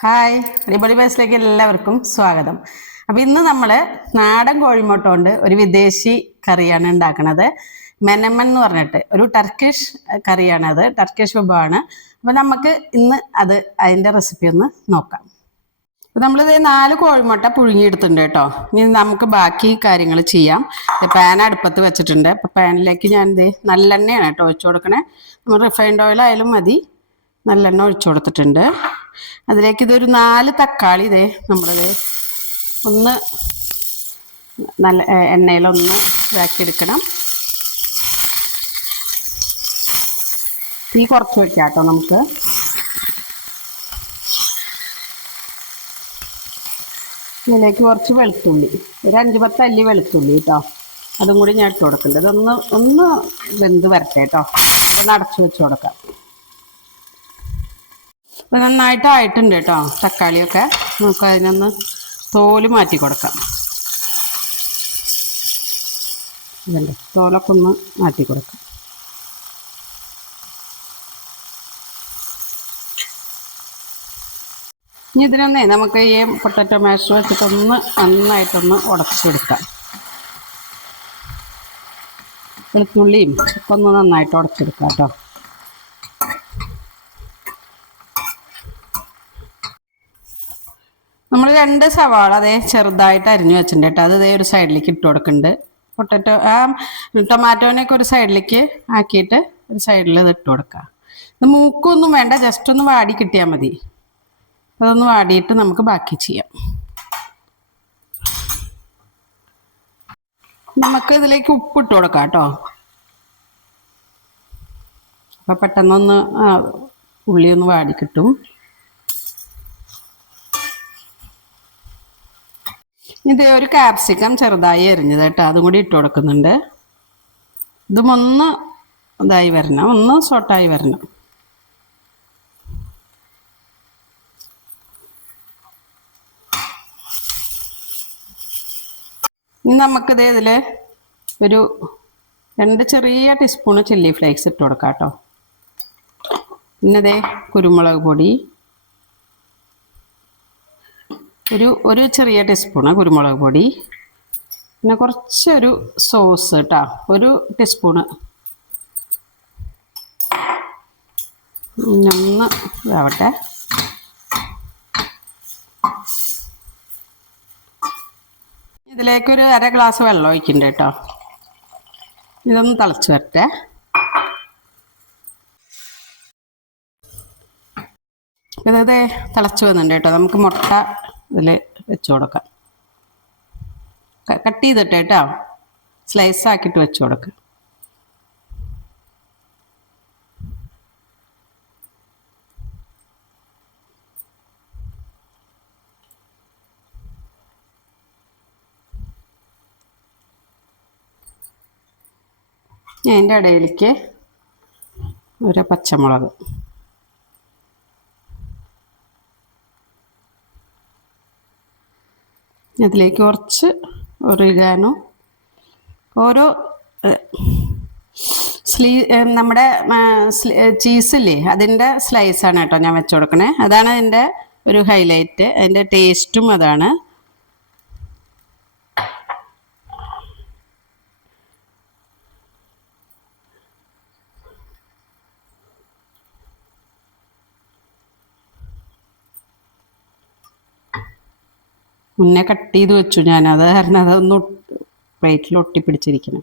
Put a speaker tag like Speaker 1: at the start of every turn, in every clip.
Speaker 1: Hi അടിപൊളി ബസ്സിലേക്ക് എല്ലാവർക്കും സ്വാഗതം. അപ്പൊ ഇന്ന് നമ്മൾ നാടൻ കോഴിമുട്ട കൊണ്ട് ഒരു വിദേശി കറിയാണ് ഉണ്ടാക്കുന്നത് മെനമൻ എന്ന് പറഞ്ഞിട്ട് ഒരു ടർക്കിഷ് കറിയാണ് അത്. ടർക്കിഷ് വിഭവമാണ്. അപ്പൊ നമുക്ക് ഇന്ന് അത് അതിന്റെ റെസിപ്പി ഒന്ന് നോക്കാം. നമ്മളിത് നാല് കോഴിമുട്ട പുഴുങ്ങിയെടുത്തിട്ടുണ്ട് കേട്ടോ. ഇനി നമുക്ക് ബാക്കി കാര്യങ്ങൾ ചെയ്യാം. പാൻ അടുപ്പത്ത് വെച്ചിട്ടുണ്ട്. അപ്പൊ പാനിലേക്ക് ഞാൻ ഇത് നല്ലെണ്ണയാണ് കേട്ടോ ഒഴിച്ചു കൊടുക്കണേ. നമ്മൾ റിഫൈൻഡ് ഓയിൽ ആയാലും മതി. നല്ലെണ്ണ ഒഴിച്ചു കൊടുത്തിട്ടുണ്ട്. അതിലേക്ക് ഇതൊരു നാല് തക്കാളി ഇതേ നമ്മളിത് ഒന്ന് നല്ല എണ്ണയിലൊന്ന് ഇതാക്കിയെടുക്കണം. തീ കുറച്ച് വയ്ക്കാം കേട്ടോ നമുക്ക്. ഇതിലേക്ക് കുറച്ച് വെളുത്തുള്ളി ഒരു അഞ്ച് പത്ത് അല്ലി വെളുത്തുള്ളി കേട്ടോ. അതും കൂടി ഞാൻ ഇട്ട് കൊടുക്കുന്നുണ്ട്. ഇതൊന്ന് ഒന്ന് വെന്ത് വരട്ടെ കേട്ടോ. ഒന്ന് അടച്ചു വെച്ച് കൊടുക്കാം. ഇത് നന്നായിട്ട് ആയിട്ടുണ്ട് കേട്ടോ തക്കാളിയൊക്കെ. നമുക്ക് അതിനൊന്ന് തോൽ മാറ്റി കൊടുക്കാം. ഇതല്ലേ തോലൊക്കെ ഒന്ന് മാറ്റി കൊടുക്കാം. ഇനി ഇതിനൊന്നേ നമുക്ക് ഈ പൊട്ടറ്റോ മാഷ് വെച്ചിട്ടൊന്ന് നന്നായിട്ടൊന്ന് ഉടച്ചെടുക്കാം. വെളുത്തുള്ളിയും ഒക്കെ ഒന്ന് നന്നായിട്ട് ഉടച്ചെടുക്കാം കേട്ടോ നമ്മൾ രണ്ട് സവാള അതേ ചെറുതായിട്ട് അരിഞ്ഞു വെച്ചിട്ടുണ്ട് കേട്ടോ. അത് ഇതേ ഒരു സൈഡിലേക്ക് ഇട്ട് കൊടുക്കുന്നുണ്ട്. പൊട്ടറ്റോ ആ ടൊമാറ്റോനെയൊക്കെ ഒരു സൈഡിലേക്ക് ആക്കിയിട്ട് ഒരു സൈഡിൽ ഇത് ഇട്ട് കൊടുക്കുക ഇത് മൂക്കൊന്നും വേണ്ട ജസ്റ്റ് ഒന്ന് വാടി കിട്ടിയാൽ മതി. അതൊന്ന് വാടിയിട്ട് നമുക്ക് ബാക്കി ചെയ്യാം. നമുക്ക് ഇതിലേക്ക് ഉപ്പ് ഇട്ട് കൊടുക്കാം കേട്ടോ. അപ്പം പെട്ടെന്നൊന്ന് ഉള്ളി ഒന്ന് വാടി കിട്ടും. ഇത് ഒരു കാപ്സിക്കം ചെറുതായി എറിഞ്ഞത് കേട്ടോ. അതും കൂടി ഇട്ട് കൊടുക്കുന്നുണ്ട്. ഇതും ഒന്ന് ഇതായി വരണം. ഒന്ന് സോട്ടായി വരണം. ഇനി നമുക്കിത് ഇതിൽ ഒരു രണ്ട് ചെറിയ ടീസ്പൂണ് ചില്ലി ഫ്ലേക്സ് ഇട്ട് കൊടുക്കാം കേട്ടോ. പിന്നെ ദേ കുരുമുളക് പൊടി. ഒരു ഒരു ചെറിയ ടീസ്പൂണ് കുരുമുളക് പൊടി. പിന്നെ കുറച്ചൊരു സോസ് കേട്ടോ ഒരു ടീസ്പൂണ് ഒന്ന് ഇതാവട്ടെ ഇതിലേക്കൊരു അര ഗ്ലാസ് വെള്ളം ഒഴിക്കുന്നുണ്ട് കേട്ടോ ഇതൊന്ന് തിളച്ച് വരട്ടെ. ഇതേ തിളച്ച് വന്നിട്ടുണ്ട് കേട്ടോ നമുക്ക് മുട്ട ഇതിൽ വെച്ച് കൊടുക്കാം. കട്ട് ചെയ്തിട്ട് കേട്ടോ. സ്ലൈസ് ആക്കിയിട്ട് വെച്ച് കൊടുക്കാം. അതിന്റെ ഇടയിലേക്ക് ഒരു പച്ചമുളക് ഇതിലേക്ക് കുറച്ച് ഒറിഗാനോ ഓരോ സ്ലീ നമ്മുടെ ചീസില്ലേ അതിന്റെ സ്ലൈസാണ് കേട്ടോ ഞാൻ വെച്ച് കൊടുക്കണേ. അതാണ് അതിന്റെ ഒരു ഹൈലൈറ്റ്. അതിന്റെ ടേസ്റ്റും അതാണ്. മുന്നേ കട്ട് ചെയ്ത് വെച്ചു ഞാൻ അത് കാരണം അതൊന്ന് പ്ലേറ്റിൽ ഒട്ടിപ്പിടിച്ചിരിക്കണം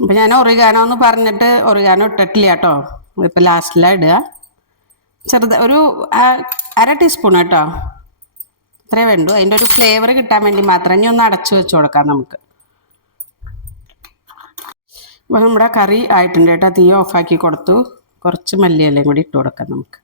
Speaker 1: അപ്പം ഞാൻ ഒറിഗാനോ എന്ന് പറഞ്ഞിട്ട് ഒറിഗാനോ ഇട്ടിട്ടില്ല കേട്ടോ. ഇപ്പം ലാസ്റ്റിലാണ് ഇടുക. ചെറുത് ഒരു അര ടീസ്പൂൺ കേട്ടോ. അത്രേ വേണ്ടു. അതിന്റെ ഒരു ഫ്ലേവർ കിട്ടാൻ വേണ്ടി മാത്രം ഇനി ഒന്ന് അടച്ചു വെച്ച് കൊടുക്കാം നമുക്ക്. അപ്പൊ നമ്മുടെ കറി ആയിട്ടുണ്ട് കേട്ടോ. തീ ഓഫാക്കി കൊടുത്തു. കുറച്ച് മല്ലിയിലയും കൂടി ഇട്ട് കൊടുക്കാം നമുക്ക്.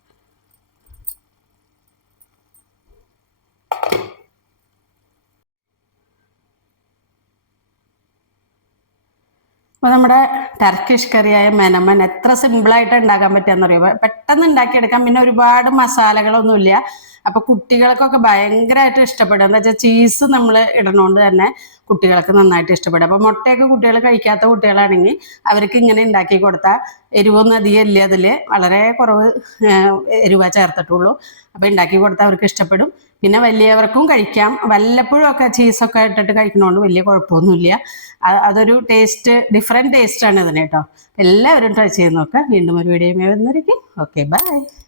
Speaker 1: അപ്പോൾ നമ്മുടെ ടർക്കിഷ് കറിയായ മെനമൻ എത്ര സിമ്പിളായിട്ട് ഉണ്ടാക്കാൻ പറ്റുക എന്നറിയാം പെട്ടെന്ന് ഉണ്ടാക്കിയെടുക്കാം. പിന്നെ ഒരുപാട് മസാലകളൊന്നുമില്ല. അപ്പോൾ കുട്ടികൾക്കൊക്കെ ഭയങ്കരമായിട്ട് ഇഷ്ടപ്പെടും എന്താ വെച്ചാൽ ചീസ് നമ്മൾ ഇടണോണ്ട് തന്നെ കുട്ടികൾക്ക് നന്നായിട്ട് ഇഷ്ടപ്പെടും അപ്പൊ മുട്ടയൊക്കെ കുട്ടികൾ കഴിക്കാത്ത കുട്ടികളാണെങ്കിൽ അവർക്ക് ഇങ്ങനെ ഉണ്ടാക്കി കൊടുത്താൽ എരിവൊന്നും അധികം ഇല്ല അതിൽ വളരെ കുറവ് എരിവ ചേർത്തിട്ടുള്ളൂ. അപ്പൊ ഉണ്ടാക്കി കൊടുത്താൽ അവർക്ക് ഇഷ്ടപ്പെടും. പിന്നെ വലിയവർക്കും കഴിക്കാം. വല്ലപ്പോഴും ഒക്കെ ചീസൊക്കെ ഇട്ടിട്ട് കഴിക്കണോണ്ട് വലിയ കുഴപ്പമൊന്നുമില്ല. അതൊരു ടേസ്റ്റ് ഡിഫറെന്റ് ആണ് ഇതിന് കേട്ടോ. എല്ലാവരും ട്രൈ ചെയ്ത് നോക്കാം. വീണ്ടും ഒരു വീഡിയോ വന്നിരിക്കും ഓക്കെ ബൈ